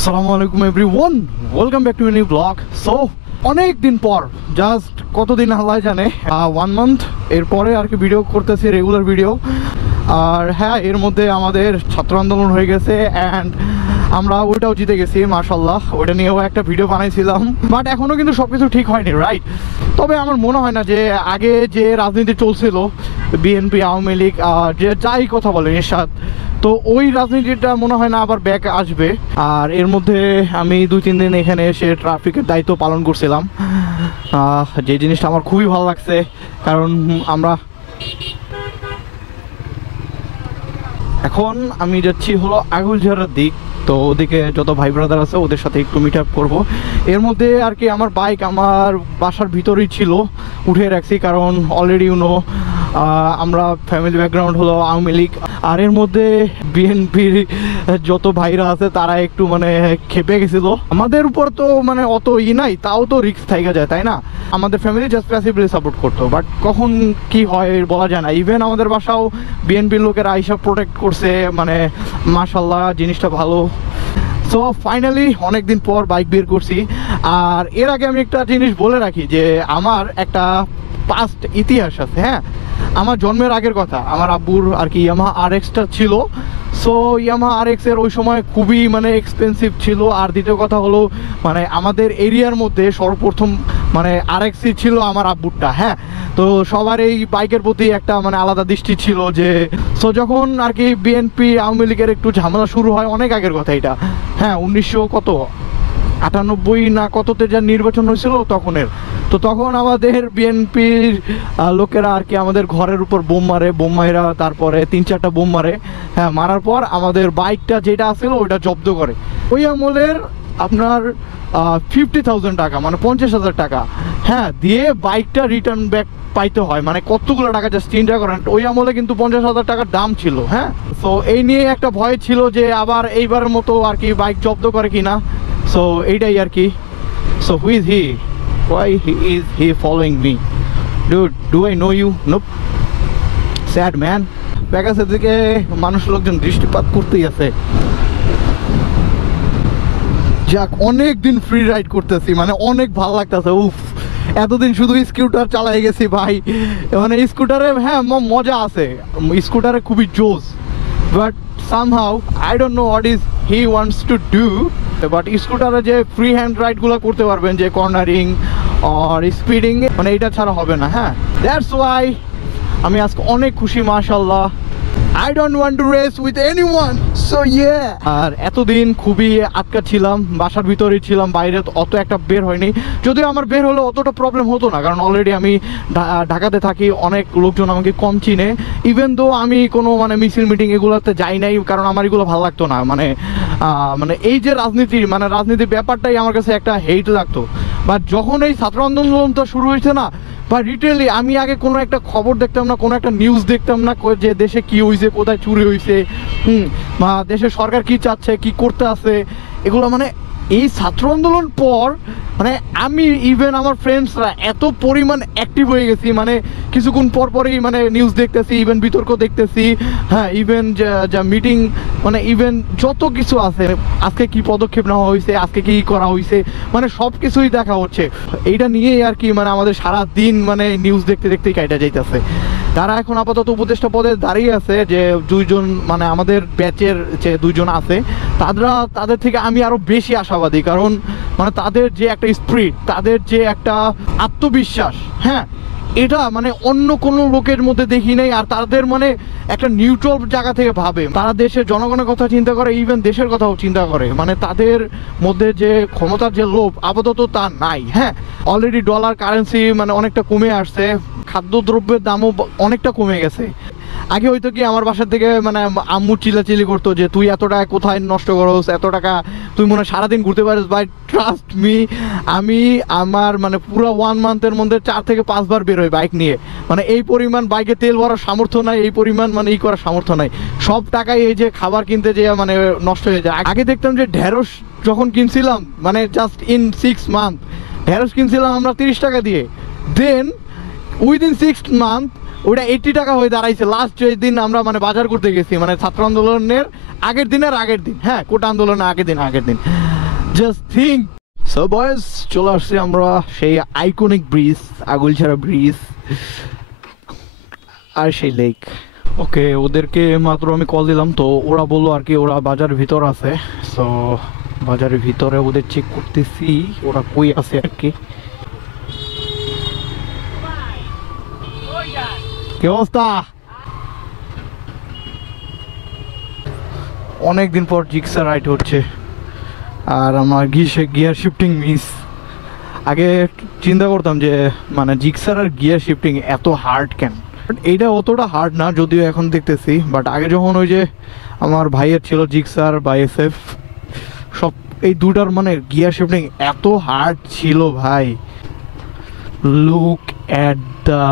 আসসালামু আলাইকুম everyone, welcome back to a new blog. So অনেক দিন পর, জাস্ট কতদিন আল্লাহ জানে, 1 মান্থ এরপরে আর কি ভিডিও করতেছি, রেগুলার ভিডিও। আর হ্যাঁ, এর মধ্যে আমাদের ছাত্র আন্দোলন হয়ে গেছে অ্যান্ড আমরা ওইটাও জিতে গেছি মাশাআল্লাহ। ওইটা নিয়েও একটা ভিডিও বানাইছিলাম, বাট এখনও কিন্তু সব কিছু ঠিক হয়নি, রাইট? তবে আমার মনে হয় না যে আগে যে রাজনীতি চলছিল, বিএনপি, আওয়ামী লীগ, যে যাই কথা বলে এরশাদ, তো ওই রাজনীতিটা মনে হয় না আবার ব্যাক আসবে। আর এর মধ্যে আমি 2-3 দিন এখানে এসে ট্রাফিকের দায়িত্ব পালন করছিলাম, যে জিনিসটা আমার খুবই ভালো লাগছে। কারণ এখন আমি যাচ্ছি হলো আগুলঝাড়ার দিক, তো ওদিকে যত ভাই ব্রাদার আছে ওদের সাথে একটু মিট আপ করবো। এর মধ্যে আর কি আমার বাইক আমার বাসার ভিতরেই ছিল, উঠে রাখছি, কারণ অলরেডি আমরা ফ্যামিলি ব্যাকগ্রাউন্ড হলো আওয়ামী লীগ। আর এর মধ্যে বিএনপির যত ভাইরা আছে তারা একটু খেপে গেছিল আমাদের উপর। তো অত নাই, তাও তো রিস্ক থাইকা যায়, তাই না? আমাদের ফ্যামিলি জাস্ট প্যাসিভলি সাপোর্ট করতো, বাট কখন কি হয় বলা যায় না। ইভেন আমাদের বাসাও বিএনপির লোকেরা এইসব প্রোটেক্ট করছে, মাশাআল্লাহ, জিনিসটা ভালো। সো ফাইনালি অনেকদিন পর বাইক বের করছি। আর এর আগে আমি একটা জিনিস বলে রাখি যে আমার একটা পাস্ট ইতিহাস আছে। হ্যাঁ, আমার জন্মের আগের কথা, আমার আব্বুর আর কি ইয়ামাহা আরএক্সটা ছিল। সো ইয়ামাহা আরএক্স এর ওই সময় খুবই এক্সপেন্সিভ ছিল। আর দ্বিতীয় কথা হলো আমাদের এরিয়ার মধ্যে সর্বপ্রথম আরএক্সই ছিল আমার আব্বুরটা। হ্যাঁ, তো সবার এই বাইকের প্রতি একটা আলাদা দৃষ্টি ছিল। যে সো যখন আর কি বিএনপি আওয়ামী লীগের একটু ঝামেলা শুরু হয়, অনেক আগের কথা এটা, হ্যাঁ 1998 না কততে যা নির্বাচন হয়েছিল তখনের। তো তখন আমাদের বিএনপির লোকেরা আর কি আমাদের ঘরের উপর বোম মারে, তারপরে 3-4টা বোম মারে। হ্যাঁ, মারার পর আমাদের বাইকটা যেটা আছিল ওইটা জব্দ করে। ওই আমলের আপনার 50,000 টাকা, 50,000 টাকা, হ্যাঁ, দিয়ে বাইকটা রিটার্ন ব্যাক পাইতে হয়। কতগুলো টাকা, জাস্ট চিন্তা করেন। ওই আমলে কিন্তু 50,000 টাকার দাম ছিল। হ্যাঁ, তো এই নিয়ে একটা ভয় ছিল যে আবার এইবারের মতো আর কি বাইক জব্দ করে কিনা। সো এইটাই আর কি। So who is he? Why is he following me? Dude, do I know you? Nope. Sad man. প্যাকাসের দিকে মানুষ লোকজন দৃষ্টিপাত করতেই আছে। যাক, অনেক দিন ফ্রি রাইড করতেছি, অনেক ভালো লাগতেছে। উফ, এতদিন শুধু স্কুটার চালাই গেছি ভাই। স্কুটারে হ্যাঁ মজা আছে, স্কুটারে খুবই জোস, but somehow I don't know what is he wants to do. But স্কুটারে যে ফ্রি হ্যান্ড রাইডগুলো করতে পারবেন, যে কর্নারিং আর স্পিডিং, এটা ছাড়া হবে না। হ্যাঁ, দ্যাটস ওয়াই আমি আজকে অনেক খুশি, মাশাআল্লাহ। I don't want to race with anyone, so yeah. আর এতদিন খুবই আটকা ছিলাম, বাসার ভিতরেই ছিলাম, বাইরে অত একটা বের হয়নি। যদিও আমার বের হলে অতটা প্রবলেম হতো না, কারণ অলরেডি আমি ঢাকাতে থাকি, অনেক লোকজন আমাকে কম চিনে। ইভেন তো আমি কোনো মিছিল মিটিং এগুলোতে যাই নাই, কারণ আমার এগুলো ভালো লাগতো না। এই যে রাজনীতির ব্যাপারটাই আমার কাছে একটা হেট লাগতো। বাট যখন এই ছাত্র আন্দোলনটা শুরু হয়েছে না, বা রিটেলি আমি আগে কোনো একটা খবর দেখতাম না, কোনো একটা নিউজ দেখতাম না যে দেশে কি হয়েছে, কোথায় চুরি হয়েছে, বা দেশের সরকার কি চাচ্ছে, কি করতে আছে, এগুলো এই ছাত্র আন্দোলন পর আমি ইভেন আমার ফ্রেন্ডসরা এত পরিমাণ অ্যাক্টিভ হয়ে গেছি। কিছুক্ষণ পরই নিউজ দেখতেছি, ইভেন বিতর্ক দেখতেছি। হ্যাঁ, ইভেন যা মিটিং, ইভেন যত কিছু আছে, আজকে কি পদক্ষেপ নেওয়া হয়েছে, আজকে কি করা হয়েছে, সব কিছুই দেখা হচ্ছে। এইটা নিয়েই আর কি আমাদের সারা দিন নিউজ দেখতে দেখতেই কাটা যাইতেছে। তারা এখন আপাতত উপদেষ্টা পদে দাঁড়িয়ে আছে, যে 2জন আমাদের ব্যাচের যে 2জন আছে, তাদের থেকে আমি আরো বেশি আশাবাদী। কারণ তাদের যে একটা স্পিরিট, তাদের যে একটা আত্মবিশ্বাস, হ্যাঁ, এটা অন্য কোনো লোকের মধ্যে দেখি নাই। আর তাদের একটা নিউট্রাল জায়গা থেকে ভাবে, তারা দেশের জনগণের কথা চিন্তা করে, ইভেন দেশের কথাও চিন্তা করে। তাদের মধ্যে যে ক্ষমতার যে লোভ, আপাতত তা নাই। হ্যাঁ, অলরেডি ডলার কারেন্সি অনেকটা কমে আসছে, খাদ্যদ্রব্যের দামও অনেকটা কমে গেছে। আগে হয়তো কি আমার বাসার থেকে আম্মু চিল্লাচিল্লি করতো যে তুই এত টাকা কোথায় নষ্ট করস, এত টাকা তুই সারাদিন ঘুরতে পারিস। বাই ট্রাস্ট মি, আমি আমার পুরো 1 মান্থের মধ্যে 4 থেকে 5 বার বেরোই বাইক নিয়ে। এই পরিমাণ বাইকে তেল ভরার সামর্থ্য নাই, এই পরিমাণ করার সামর্থ্য নাই। সব টাকায় এই যে খাবার কিনতে যে নষ্ট হয়ে যায়। আগে দেখতাম যে ঢেঁড়স যখন কিনছিলাম, জাস্ট ইন 6 মান্থ ঢেঁড়স কিনছিলাম আমরা 30 টাকা দিয়ে। দেন উইদিন 6 মান্থ ওটা 80 টাকা হয়ে দাঁড়াইছে লাস্ট যেদিন আমরা মানে বাজার করতে গেছি, মানে ছাত্র আন্দোলনের আগের দিন, হ্যাঁ কোটা আন্দোলনের আগের দিন জাস্ট থিঙ্ক। সো বয়েজ চলে আসছি আমরা সেই আইকনিক ব্রিজ, আগুলছাড়া ব্রিজ আর সেই লেক। ওকে, ওদেরকে মাত্র আমি কল দিলাম, তো ওরা বললো আর কি ওরা বাজার ভিতর আছে। সো বাজারের ভিতরে ওদের চেক করতেছি ওরা কই আছে আর কি। কি অবস্থা? অনেকদিন পর জিক্সার রাইড হচ্ছে আর আমার গিয়ার শিফটিং মিস। আগে চিন্তা করতাম যে মানে জিক্সার আর গিয়ার শিফটিং এত হার্ড কেন, এইটা অতটা হার্ড না যদিও এখন দেখতেছি, বাট আগে যখন ওই যে আমার ভাইয়ের ছিল জিক্সার বা SF সব, এই দুটার মানে গিয়ার শিফটিং এত হার্ড ছিল ভাই। Look at the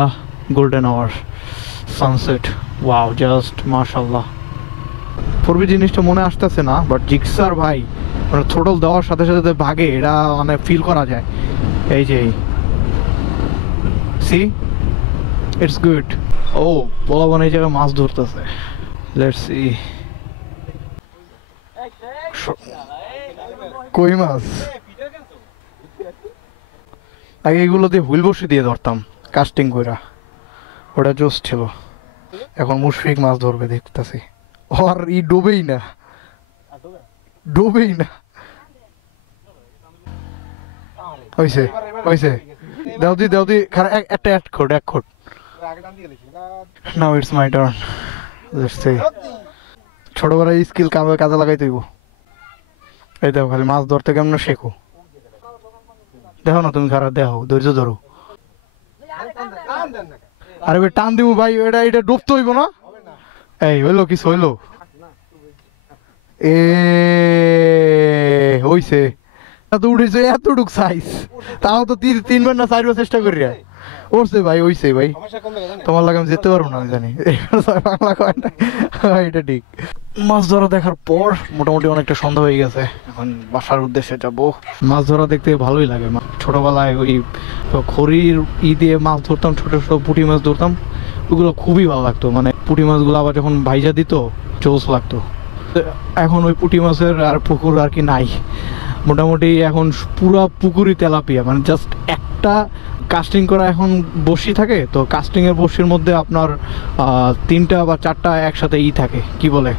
golden hour sunset, wow just মাশাআল্লাহ। পূর্বে জিনিসটা মনে আসতেছে না, বাট জিক্সার ভাই মানে থ্রোটল দেওয়ার সাথে সাথে ভাগে, এটা মানে ফিল করা যায়। এই যে সি ইটস গুড। ও পোলাবন এই জায়গায় মাছ ধরতেছে, লেটস সি। কই মাছ আগে এগুলো দিয়ে হুইল বসে দিয়ে ধরতাম কাস্টিং কইরা, ওটা জোস ছিল। এখন মুশফিক মাছ ধরবে দেখতেছি, আর ই ডোবেই না। হইছে দেও দি একটা এক খোট। Now it's my turn, let's see. ছোটবেলায় স্কিল কাজে লাগাইতে হইব। এই দেখো খালি মাছ ধরতে কেমন শেখো, দেখো না তুমি খারাপ, দেখো ধৈর্য ধরো। আরে ভাই টান দিব ভাই, এটা ডুবতে হইব না। এই হইলো কিছু হইলো, হইছে এত উঠেছে, এতটুক সাইজ, তাও তো 3বার না 4বার চেষ্টা করি উঠছে ভাই, হইছে ভাই। তোমার লাগে আমি যেতে পারবো না, আমি জানি বাংলা কয় না, এটা ঠিক। মাছ ধরা দেখার পর মোটামুটি অনেকটা সন্ধ্যা হয়ে গেছে, এখন বাসার উদ্দেশ্যে যাবো। মাছ ধরা দেখতে ভালোই লাগে। ছোটবেলায় ওই খড়ির দিয়ে মাছ ধরতাম, ছোট ছোট পুঁটি মাছ ধরতাম, ওগুলো খুবই ভালো লাগতো। মানে পুঁটি মাছগুলো আবার যখন ভাইজা দিত জোস লাগতো। এখন ওই পুঁটি মাছের আর পুকুর আর কি নাই, মোটামুটি এখন পুরা পুকুরই তেলাপিয়া। মানে জাস্ট একটা কাস্টিং করা এখন বসি থাকে, তো কাস্টিংয়ের বসির মধ্যে আপনার 3টা বা 4টা একসাথে থাকে, কি বলে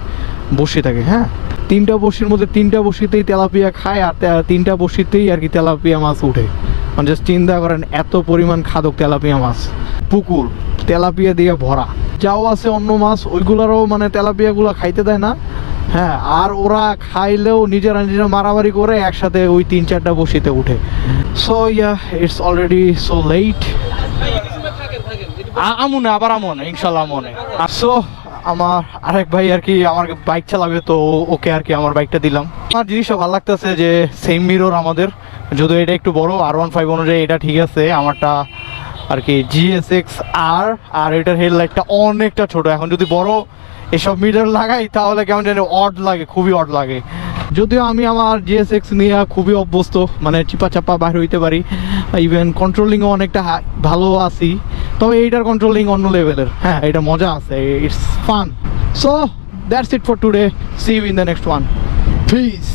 বসি থাকে। হ্যাঁ, 3টা বসির মধ্যে 3টা বসিতেই তেলাপিয়া খায়, আর 3টা বসিতেই আর কি তেলাপিয়া মাছ উঠে। মানে জাস্ট চিন্তা করেন এত পরিমাণ খাদক তেলাপিয়া মাছ, পুকুর তেলাপিয়া দিয়ে ভরা। যাও আছে অন্য মাছ, ওইগুলারও মানে তেলাপিয়াগুলো খাইতে দেয় না। হ্যাঁ, আর ওরা খাইলেও নিজেরা মারামারি করে একসাথে ওই 3-4টা বসিতে উঠে। So yeah it's already so late. আমনে আবার আমনে ইনশাল্লাহ আমনে। সো আমার আরেক ভাই আর কি আমার বাইক চালাবে, তো ওকে আর কি আমার বাইকটা দিলাম। আমার জিনিসটা ভালো লাগতেছে যে সেম মিরর আমাদের, যদিও এটা একটু বড়, R15 অনুযায়ী এটা ঠিক আছে। আমারটা আর কি GSX আর এটার হেডলাইটটা অনেকটা ছোট। এখন যদি বড় এসব মিটার লাগাই তাহলে কেমন জানি অড লাগে, খুবই অড লাগে। যদিও আমি আমার GSX নিয়ে খুবই অভ্যস্ত, মানে চিপা চাপা বাইরে হইতে পারি, ইভেন কন্ট্রোলিংও অনেকটা ভালো আছি। তবে এইটার কন্ট্রোলিং অন্য লেভেলের। হ্যাঁ, এটা মজা আছে, it's fun. So that's it for today, see you in the next one, piece.